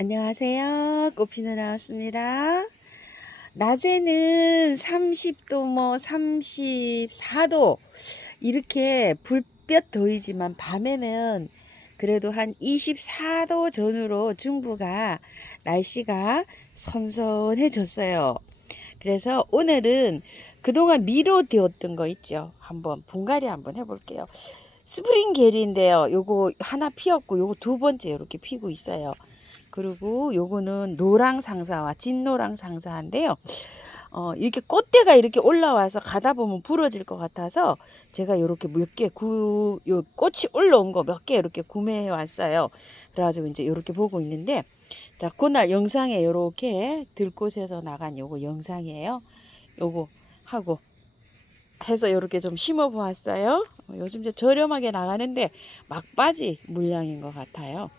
안녕하세요. 꽃피누 나왔습니다. 낮에는 30도, 34도 이렇게 불볕 더위지만 밤에는 그래도 한 24도 전후로 중부가 날씨가 선선해졌어요. 그래서 오늘은 그동안 미뤄되었던 거 있죠. 한번 분갈이 한번 해볼게요. 스프링 게리인데요. 요거 하나 피었고 요거 두 번째 이렇게 피고 있어요. 그리고 요거는 노랑 상사와 진노랑 상사인데요. 이렇게 꽃대가 이렇게 올라와서 가다 보면 부러질 것 같아서 제가 이렇게 몇 개 요 꽃이 올라온 거 몇 개 이렇게 구매해 왔어요. 그래가지고 이제 이렇게 보고 있는데, 자, 그날 영상에 이렇게 들꽃에서 나간 요거 영상이에요. 요거 하고 해서 이렇게 좀 심어 보았어요. 요즘 이제 저렴하게 나가는데 막바지 물량인 것 같아요.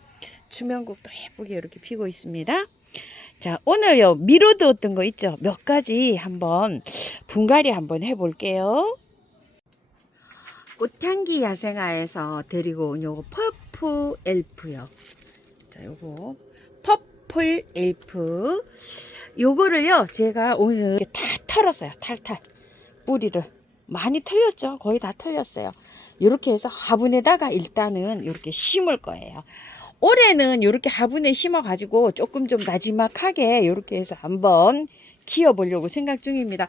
추면국도 예쁘게 이렇게 피고 있습니다. 자, 오늘요 미뤄두었던 거 있죠? 몇 가지 한번 분갈이 한번 해볼게요. 꽃향기 야생화에서 데리고 온 요거 퍼플 엘프요. 자, 요거 퍼플 엘프 요거를요 제가 오늘 다 털었어요. 탈탈 뿌리를 많이 털렸죠. 거의 다 털렸어요. 이렇게 해서 화분에다가 일단은 이렇게 심을 거예요. 올해는 이렇게 화분에 심어 가지고 조금 좀 나지막하게 이렇게 해서 한번 키워 보려고 생각 중입니다.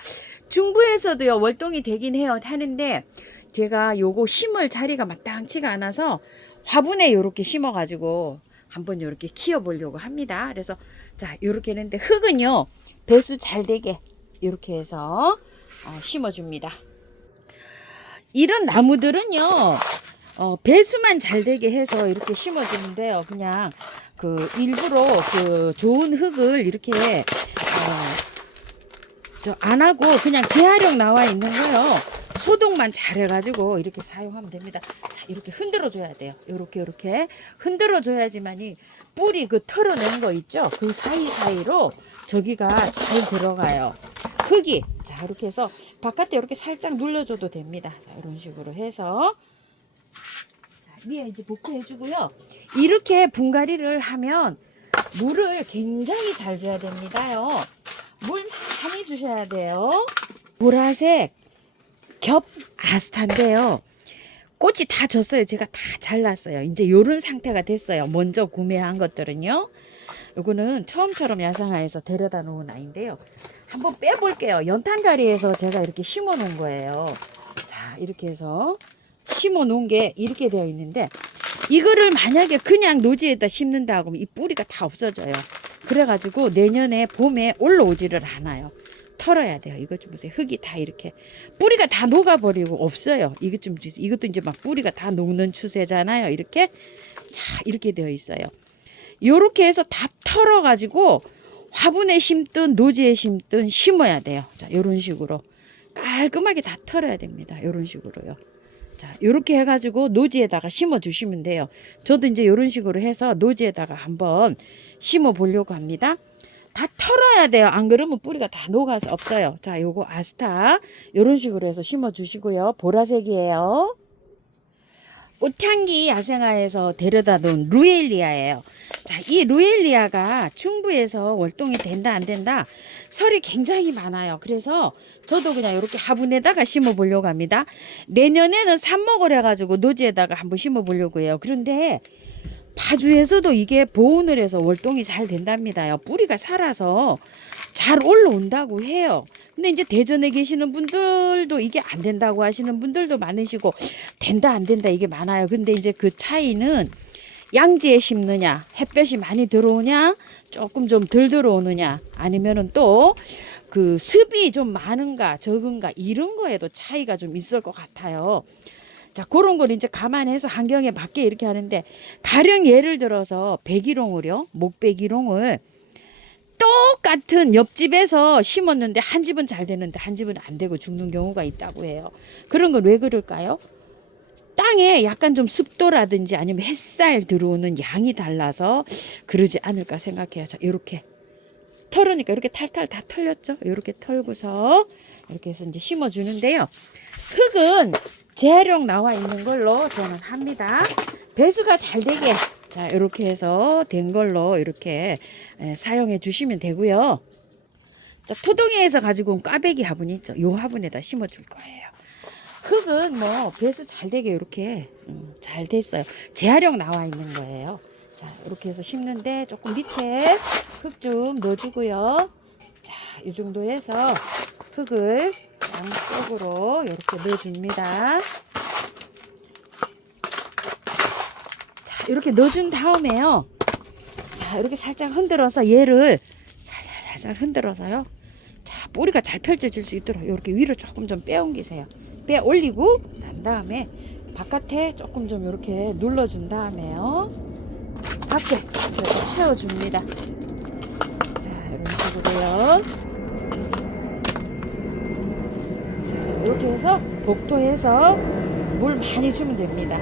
중부에서도요 월동이 되긴 해요. 하는데 제가 요거 심을 자리가 마땅치가 않아서 화분에 이렇게 심어 가지고 한번 이렇게 키워 보려고 합니다. 그래서 자, 이렇게 했는데 흙은요 배수 잘 되게 이렇게 해서 심어 줍니다. 이런 나무들은요 배수만 잘 되게 해서 이렇게 심어주는데요. 그냥 그 일부러 그 좋은 흙을 이렇게 안 하고 그냥 재활용 나와 있는 거요. 소독만 잘 해가지고 이렇게 사용하면 됩니다. 자, 이렇게 흔들어 줘야 돼요. 이렇게 흔들어 줘야지만이 뿌리 그 털어낸 거 있죠. 그 사이사이로 저기가 잘 들어가요. 흙이. 자, 이렇게 해서 바깥에 이렇게 살짝 눌러줘도 됩니다. 자, 이런 식으로 해서 위에 이제 복구해 주고요. 이렇게 분갈이를 하면 물을 굉장히 잘 줘야 됩니다요. 물 많이 주셔야 돼요. 보라색 겹 아스타인데요. 꽃이 다 졌어요. 제가 다 잘랐어요. 이제 요런 상태가 됐어요. 먼저 구매한 것들은요. 요거는 처음처럼 야상화에서 데려다 놓은 아이인데요. 한번 빼볼게요. 연탄가리에서 제가 이렇게 심어 놓은 거예요. 자, 이렇게 해서 심어 놓은 게 이렇게 되어 있는데, 이거를 만약에 그냥 노지에다 심는다 하면 이 뿌리가 다 없어져요. 그래가지고 내년에 봄에 올라오지를 않아요. 털어야 돼요. 이것 좀 보세요. 흙이 다 이렇게 뿌리가 다 녹아버리고 없어요. 이것도 이제 막 뿌리가 다 녹는 추세잖아요. 이렇게 자, 이렇게 되어 있어요. 요렇게 해서 다 털어가지고 화분에 심든 노지에 심든 심어야 돼요. 자, 요런 식으로 깔끔하게 다 털어야 됩니다. 요런 식으로요. 자, 요렇게 해가지고 노지에다가 심어 주시면 돼요. 저도 이제 요런 식으로 해서 노지에다가 한번 심어 보려고 합니다. 다 털어야 돼요. 안 그러면 뿌리가 다 녹아서 없어요. 자, 요거 아스타 요런 식으로 해서 심어 주시고요. 보라색이에요. 꽃향기 야생화에서 데려다 놓은 루엘리아예요. 자, 이 루엘리아가 충부에서 월동이 된다 안 된다 설이 굉장히 많아요. 그래서 저도 그냥 이렇게 화분에다가 심어 보려고 합니다. 내년에는 삽목을 해가지고 노지에다가 한번 심어 보려고 해요. 그런데 파주에서도 이게 보온을 해서 월동이 잘 된답니다요. 뿌리가 살아서 잘 올라온다고 해요. 근데 이제 대전에 계시는 분들도 이게 안 된다고 하시는 분들도 많으시고, 된다 안 된다 이게 많아요. 근데 이제 그 차이는 양지에 심느냐, 햇볕이 많이 들어오냐, 조금 좀 덜 들어오느냐, 아니면은 또 그 습이 좀 많은가 적은가 이런 거에도 차이가 좀 있을 것 같아요. 자, 그런 걸 이제 감안해서 환경에 맞게 이렇게 하는데, 가령 예를 들어서 백일홍을요, 목백일홍을 똑같은 옆집에서 심었는데 한 집은 잘 되는데 한 집은 안 되고 죽는 경우가 있다고 해요. 그런 건 왜 그럴까요? 땅에 약간 좀 습도라든지 아니면 햇살 들어오는 양이 달라서 그러지 않을까 생각해요. 자, 이렇게 털으니까 이렇게 탈탈 다 털렸죠. 이렇게 털고서 이렇게 해서 이제 심어 주는데요. 흙은 재활용 나와 있는 걸로 저는 합니다. 배수가 잘 되게 자, 이렇게 해서 된 걸로 이렇게 사용해 주시면 되고요. 자, 토동이에서 가지고 온 꽈배기 화분 있죠. 요 화분에다 심어 줄 거예요. 흙은 뭐 배수 잘 되게 이렇게 잘 됐어요. 재활용 나와 있는 거예요. 자, 이렇게 해서 심는데 조금 밑에 흙 좀 넣어주고요. 자, 이 정도 해서 흙을 양쪽으로 이렇게 넣어줍니다. 자, 이렇게 넣어준 다음에요. 자, 이렇게 살짝 흔들어서 얘를 살살 흔들어서요. 자, 뿌리가 잘 펼쳐질 수 있도록 이렇게 위로 조금 좀 빼옮기세요. 빼 올리고 난 다음에 바깥에 조금 좀 이렇게 눌러준 다음에요. 밖에 이렇게 채워줍니다. 자, 이런 식으로요. 자, 이렇게 해서 복도해서 물 많이 주면 됩니다.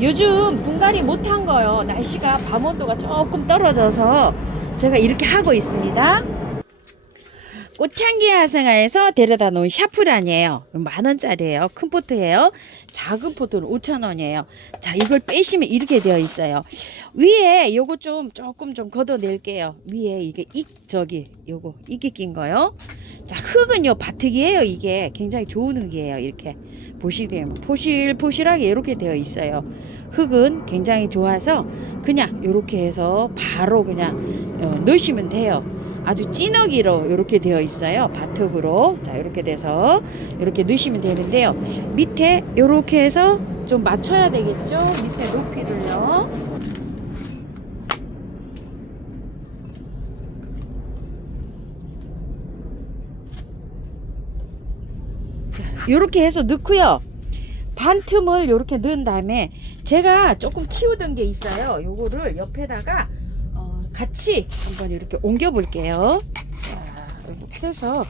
요즘 분갈이 못한 거요. 날씨가 밤 온도가 조금 떨어져서 제가 이렇게 하고 있습니다. 꽃향기 야생화에서 데려다 놓은 샤프란이에요. 10,000원짜리예요. 큰 포트예요. 작은 포트는 5,000원이에요. 자, 이걸 빼시면 이렇게 되어 있어요. 위에 요거 조금 좀 걷어낼게요. 위에 이게 요거 이게 낀 거요. 자, 흙은요 바특이에요. 이게 굉장히 좋은 흙이에요. 이렇게 보시면 포실포실하게 이렇게 되어 있어요. 흙은 굉장히 좋아서 그냥 이렇게 해서 바로 그냥 넣으시면 돼요. 아주 찐흙이로 이렇게 되어 있어요. 바특으로. 자, 이렇게 돼서 이렇게 넣으시면 되는데요. 밑에 이렇게 해서 좀 맞춰야 되겠죠. 밑에 높이를요. 이렇게 해서 넣고요. 반 틈을 이렇게 넣은 다음에 제가 조금 키우던 게 있어요. 요거를 옆에다가 같이 한번 이렇게 옮겨 볼게요. 자, 이렇게 해서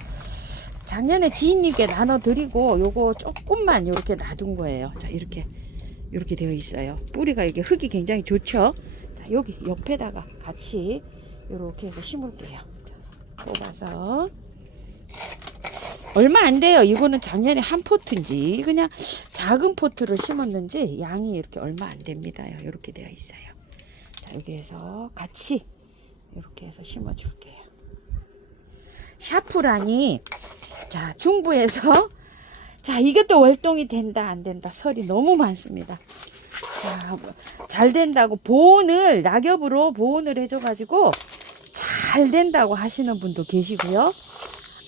작년에 지인님께 나눠 드리고 요거 조금만 이렇게 놔둔 거예요. 자, 이렇게 되어 있어요. 뿌리가 이게 흙이 굉장히 좋죠. 자, 여기 옆에다가 같이 이렇게 해서 심을게요. 자, 뽑아서 얼마 안 돼요. 이거는 작년에 한 포트인지 그냥 작은 포트를 심었는지 양이 이렇게 얼마 안 됩니다. 이렇게 되어 있어요. 자, 여기에서 같이 이렇게 해서 심어 줄게요. 샤프란이 자, 중부에서 자, 이것도 월동이 된다 안 된다 설이 너무 많습니다. 자, 잘 된다고 낙엽으로 보온을 해줘 가지고 잘 된다고 하시는 분도 계시고요.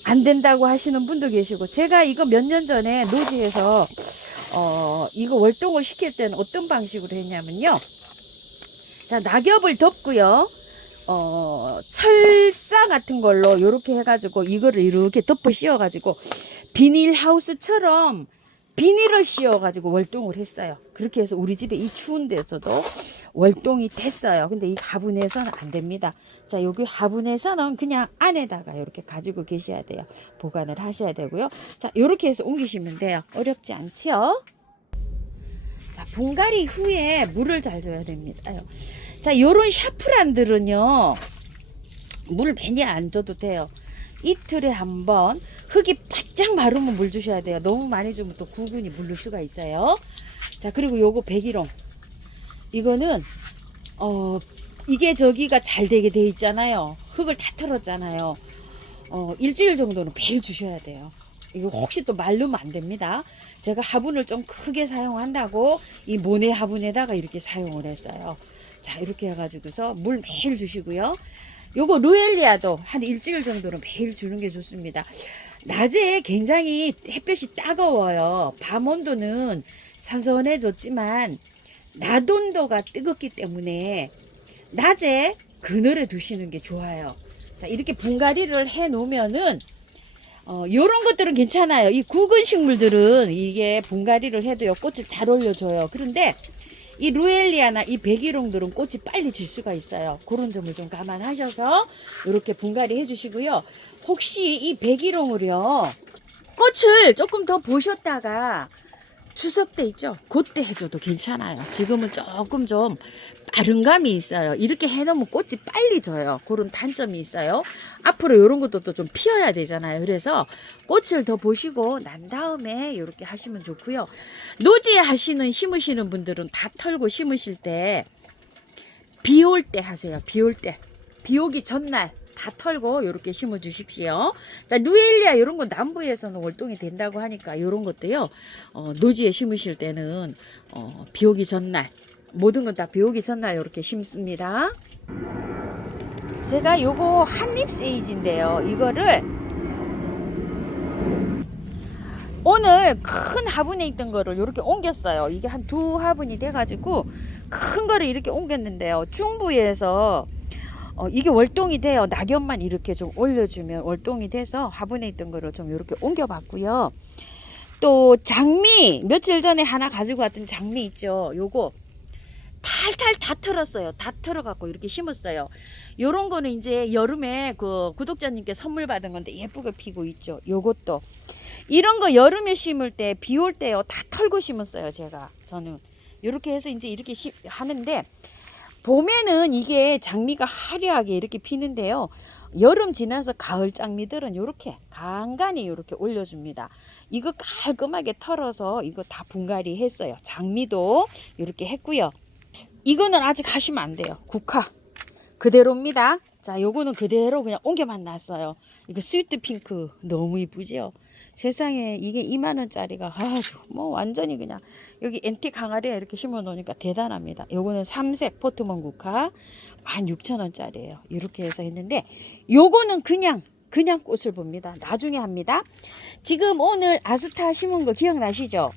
안 된다고 하시는 분도 계시고, 제가 이거 몇 년 전에 노지에서 이거 월동을 시킬 때는 어떤 방식으로 했냐면요. 자, 낙엽을 덮고요. 철사 같은 걸로 이렇게 해가지고 이거를 이렇게 덮어 씌워가지고 비닐하우스처럼 비닐을 씌워가지고 월동을 했어요. 그렇게 해서 우리 집에 이 추운 데서도 월동이 됐어요. 근데 이 화분에서는 안 됩니다. 자, 여기 화분에서는 그냥 안에다가 이렇게 가지고 계셔야 돼요. 보관을 하셔야 되고요. 자, 이렇게 해서 옮기시면 돼요. 어렵지 않지요? 자, 분갈이 후에 물을 잘 줘야 됩니다. 자, 요런 샤프란들은요, 물 많이 안 줘도 돼요. 이틀에 한 번 흙이 바짝 마르면 물 주셔야 돼요. 너무 많이 주면 또 구근이 물릴 수가 있어요. 자, 그리고 요거 백일홍, 이거는 이게 저기가 잘 되게 돼 있잖아요. 흙을 다 털었잖아요. 일주일 정도는 매일 주셔야 돼요. 이거 혹시 또 마르면 안 됩니다. 제가 화분을 좀 크게 사용한다고 이 모네 화분에다가 이렇게 사용을 했어요. 자, 이렇게 해가지고서 물 매일 주시고요. 요거 루엘리아도 한 일주일 정도는 매일 주는 게 좋습니다. 낮에 굉장히 햇볕이 따가워요. 밤 온도는 선선해졌지만 낮 온도가 뜨겁기 때문에 낮에 그늘에 두시는 게 좋아요. 자, 이렇게 분갈이를 해 놓으면은 요런 것들은 괜찮아요. 이 구근 식물들은 이게 분갈이를 해도요 꽃을 잘 올려줘요. 그런데 이 루엘리아나 이 백일홍들은 꽃이 빨리 질 수가 있어요. 그런 점을 좀 감안하셔서 이렇게 분갈이 해주시고요. 혹시 이 백일홍을요 꽃을 조금 더 보셨다가 추석 때 있죠? 그때 해줘도 괜찮아요. 지금은 조금 좀 빠른 감이 있어요. 이렇게 해놓으면 꽃이 빨리 져요. 그런 단점이 있어요. 앞으로 이런 것도 또 좀 피어야 되잖아요. 그래서 꽃을 더 보시고 난 다음에 이렇게 하시면 좋고요. 노지에 심으시는 분들은 다 털고 심으실 때 비 올 때 하세요. 비 올 때. 비 오기 전날 다 털고 이렇게 심어 주십시오. 자, 루엘리아 이런 거 남부에서는 월동이 된다고 하니까 이런 것도요. 노지에 심으실 때는 비 오기 전날 모든 건 다 비 오기 전날 이렇게 심습니다. 제가 요거 한잎 세이지인데요. 이거를 오늘 큰 화분에 있던 거를 이렇게 옮겼어요. 이게 한 두 화분이 돼가지고 큰 거를 이렇게 옮겼는데요. 중부에서 이게 월동이 돼요. 낙엽만 이렇게 좀 올려주면 월동이 돼서 화분에 있던 거를 좀 이렇게 옮겨봤고요. 또 장미 며칠 전에 하나 가지고 왔던 장미 있죠. 요거 탈탈 다 털었어요. 다 털어갖고 이렇게 심었어요. 요런 거는 이제 여름에 그 구독자님께 선물 받은 건데 예쁘게 피고 있죠. 요것도 이런 거 여름에 심을 때 비 올 때요 다 털고 심었어요. 저는 이렇게 해서 이제 이렇게 하는데 봄에는 이게 장미가 화려하게 이렇게 피는데요. 여름 지나서 가을 장미들은 이렇게 간간히 이렇게 올려줍니다. 이거 깔끔하게 털어서 이거 다 분갈이 했어요. 장미도 이렇게 했고요. 이거는 아직 하시면 안 돼요. 국화 그대로입니다. 자, 요거는 그대로 그냥 옮겨만 놨어요. 이거 스위트 핑크 너무 이쁘죠? 세상에 이게 2만원짜리가 아주 뭐 완전히 그냥 여기 앤틱 항아리에 이렇게 심어 놓으니까 대단합니다. 요거는 삼색 포트먼 국화 16,000원짜리예요. 이렇게 해서 했는데 요거는 그냥 꽃을 봅니다. 나중에 합니다. 지금 오늘 아스타 심은 거 기억나시죠?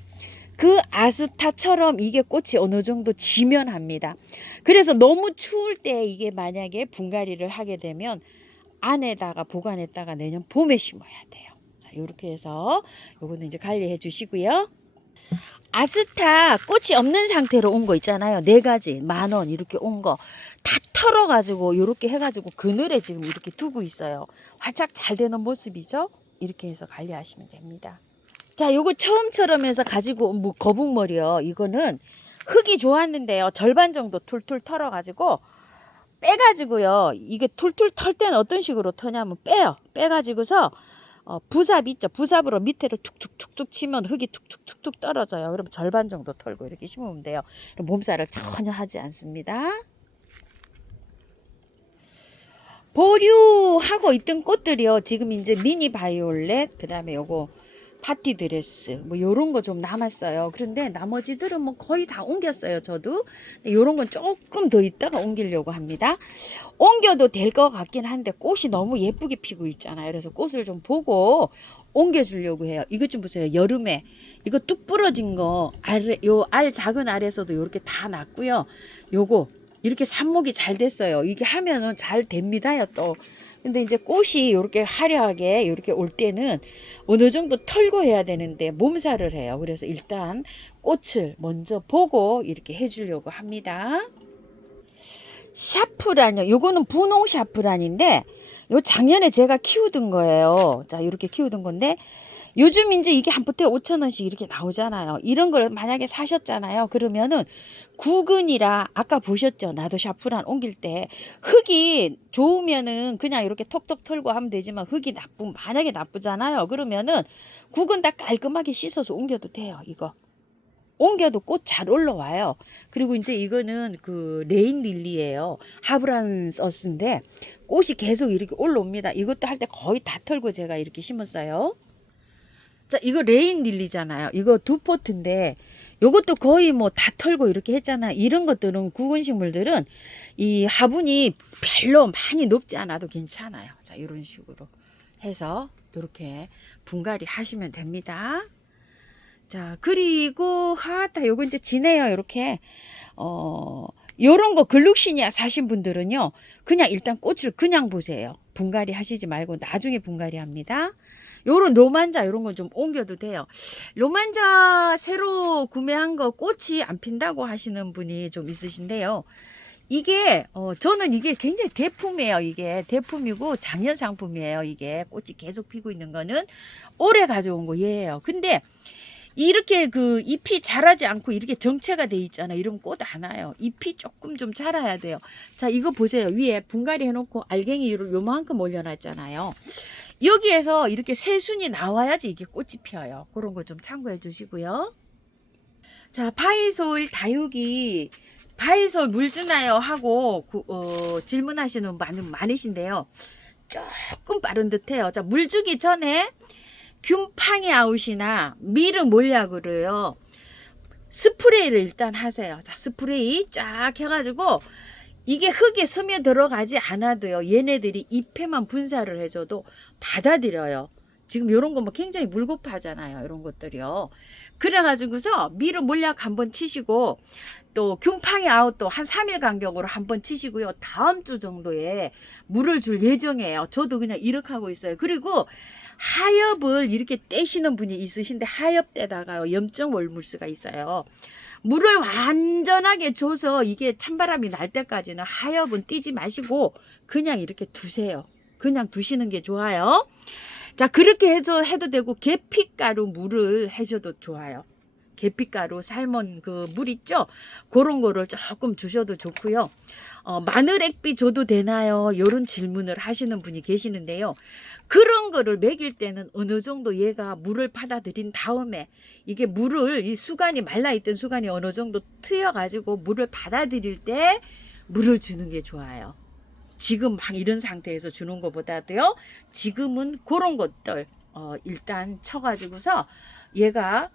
그 아스타처럼 이게 꽃이 어느 정도 지면 합니다. 그래서 너무 추울 때 이게 만약에 분갈이를 하게 되면 안에다가 보관했다가 내년 봄에 심어야 돼요. 자, 이렇게 해서 요거는 이제 관리해 주시고요. 아스타 꽃이 없는 상태로 온 거 있잖아요. 4가지 10,000원 이렇게 온 거 다 털어가지고 이렇게 해가지고 그늘에 지금 이렇게 두고 있어요. 활짝 잘 되는 모습이죠. 이렇게 해서 관리하시면 됩니다. 자, 요거 처음처럼 해서 가지고 뭐 거북머리요. 이거는 흙이 좋았는데요. 절반 정도 툴툴 털어가지고 빼가지고요. 이게 툴툴 털 때는 어떤 식으로 터냐면 빼요. 빼가지고서 부삽 있죠. 부삽으로 밑에를 툭툭툭툭 치면 흙이 툭툭툭툭 떨어져요. 그럼 절반 정도 털고 이렇게 심으면 돼요. 몸살을 전혀 하지 않습니다. 보류하고 있던 꽃들이요. 지금 이제 미니 바이올렛, 그 다음에 요거 파티 드레스 뭐 요런 거 좀 남았어요. 그런데 나머지들은 뭐 거의 다 옮겼어요. 저도 요런 건 조금 더 있다가 옮기려고 합니다. 옮겨도 될 것 같긴 한데 꽃이 너무 예쁘게 피고 있잖아요. 그래서 꽃을 좀 보고 옮겨 주려고 해요. 이것 좀 보세요. 여름에 이거 뚝 부러진 거 요 알 작은 알에서도 이렇게 다 났고요. 요거 이렇게 삽목이 잘 됐어요. 이게 하면은 잘 됩니다요. 또 근데 이제 꽃이 이렇게 화려하게 이렇게 올 때는 어느 정도 털고 해야 되는데 몸살을 해요. 그래서 일단 꽃을 먼저 보고 이렇게 해주려고 합니다. 샤프란요. 요거는 분홍 샤프란인데 요 작년에 제가 키우던 거예요. 자, 이렇게 키우던 건데 요즘 이제 이게 한 포트에 5,000원씩 이렇게 나오잖아요. 이런 걸 만약에 사셨잖아요. 그러면은 구근이라 아까 보셨죠? 나도 샤프란 옮길 때 흙이 좋으면은 그냥 이렇게 톡톡 털고 하면 되지만 흙이 만약에 나쁘잖아요. 그러면은 구근 다 깔끔하게 씻어서 옮겨도 돼요. 이거 옮겨도 꽃 잘 올라와요. 그리고 이제 이거는 그 레인 릴리예요. 하브란서스인데 꽃이 계속 이렇게 올라옵니다. 이것도 할 때 거의 다 털고 제가 이렇게 심었어요. 자, 이거 레인 릴리잖아요. 이거 2포트인데 요것도 거의 뭐 다 털고 이렇게 했잖아요. 이런 것들은 구근 식물들은 이 화분이 별로 많이 높지 않아도 괜찮아요. 자, 이런 식으로 해서 이렇게 분갈이 하시면 됩니다. 자, 그리고 요거 이제 지네요. 이렇게 요런 거 글룩시니아 사신 분들은요. 그냥 일단 꽃을 그냥 보세요. 분갈이 하시지 말고 나중에 분갈이 합니다. 요런 로만자 이런 건 좀 옮겨도 돼요. 로만자 새로 구매한 거 꽃이 안 핀다고 하시는 분이 좀 있으신데요. 이게 저는 이게 굉장히 대품이에요. 이게 대품이고 작년 상품이에요. 이게 꽃이 계속 피고 있는 거는 올해 가져온 거예요. 근데 이렇게 그 잎이 자라지 않고 이렇게 정체가 돼 있잖아요. 이러면 꽃 안 와요. 잎이 조금 좀 자라야 돼요. 자, 이거 보세요. 위에 분갈이 해놓고 알갱이를 요만큼 올려놨잖아요. 여기에서 이렇게 새순이 나와야지 이게 꽃이 피어요. 그런 거 좀 참고해 주시고요. 자, 바이솔 다육이 바이솔 물 주나요? 하고 질문하시는 분 많으신데요. 조금 빠른 듯해요. 자, 물 주기 전에 균팡이 아웃이나 미르 몰약으로요. 스프레이를 일단 하세요. 자, 스프레이 쫙 해가지고 이게 흙에 스며 들어가지 않아도요. 얘네들이 잎에만 분사를 해줘도 받아들여요. 지금 이런 거 뭐 굉장히 물고파잖아요. 이런 것들이요. 그래가지고서 미르 몰약 한번 치시고 또 균팡이 아웃도 한 3일 간격으로 한번 치시고요. 다음 주 정도에 물을 줄 예정이에요. 저도 그냥 이렇게 하고 있어요. 그리고 하엽을 이렇게 떼시는 분이 있으신데 하엽 떼다가요. 염증 올 수가 있어요. 물을 완전하게 줘서 이게 찬바람이 날 때까지는 하엽은 띄지 마시고 그냥 이렇게 두세요. 그냥 두시는 게 좋아요. 자, 그렇게 해도 되고 계피가루 물을 해줘도 좋아요. 계피가루 삶은 그 물 있죠? 그런 거를 조금 주셔도 좋고요. 마늘 액비 줘도 되나요? 이런 질문을 하시는 분이 계시는데요. 그런 거를 먹일 때는 어느 정도 얘가 물을 받아들인 다음에 이게 물을 이 수간이 말라있던 수간이 어느 정도 트여가지고 물을 받아들일 때 물을 주는 게 좋아요. 지금 막 이런 상태에서 주는 것보다도요. 지금은 그런 것들 일단 쳐가지고서 얘가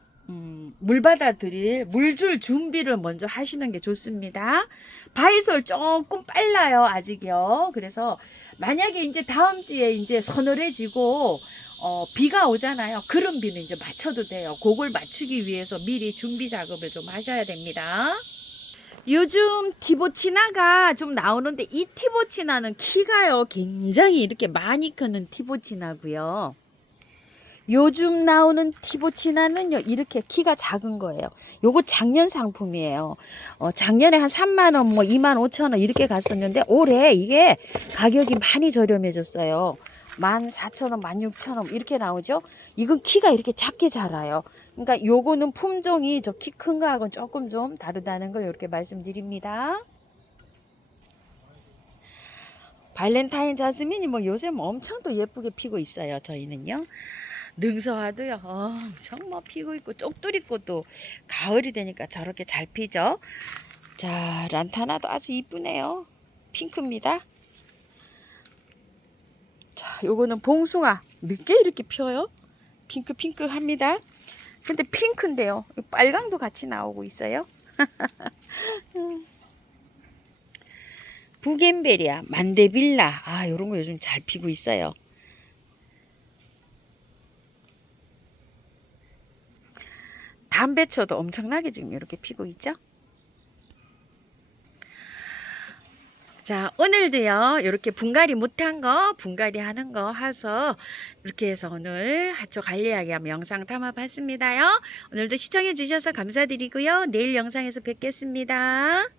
물 받아들일 물 줄 준비를 먼저 하시는 게 좋습니다. 바이솔 조금 빨라요 아직이요. 그래서 만약에 이제 다음 주에 이제 서늘해지고 비가 오잖아요. 그런 비는 이제 맞춰도 돼요. 그걸 맞추기 위해서 미리 준비 작업을 좀 하셔야 됩니다. 요즘 티보치나가 좀 나오는데 이 티보치나는 키가요 굉장히 이렇게 많이 크는 티보치나고요. 요즘 나오는 티보치나는요 이렇게 키가 작은 거예요. 요거 작년 상품이에요. 작년에 한 3만원 뭐 2만 5천원 이렇게 갔었는데 올해 이게 가격이 많이 저렴해졌어요. 14,000원 16,000원 이렇게 나오죠. 이건 키가 이렇게 작게 자라요. 그러니까 요거는 품종이 저 키 큰 거하고는 조금 좀 다르다는 걸 이렇게 말씀드립니다. 발렌타인 자스민이 뭐 요새 뭐 엄청 또 예쁘게 피고 있어요. 저희는요. 능서화도요 엄청 뭐 피고 있고 쪽두리꽃도 가을이 되니까 저렇게 잘 피죠. 자, 란타나도 아주 이쁘네요. 핑크입니다. 자, 요거는 봉숭아 늦게 이렇게 펴요. 핑크합니다. 근데 핑크인데요 빨강도 같이 나오고 있어요. 부겐베리아 만데빌라 요런 거 요즘 잘 피고 있어요. 담배초도 엄청나게 지금 이렇게 피고 있죠. 자, 오늘도요 이렇게 분갈이 못한 거 분갈이 하는 거 해서 이렇게 해서 오늘 하초 관리하기 한번 영상 담아봤습니다요. 오늘도 시청해 주셔서 감사드리고요. 내일 영상에서 뵙겠습니다.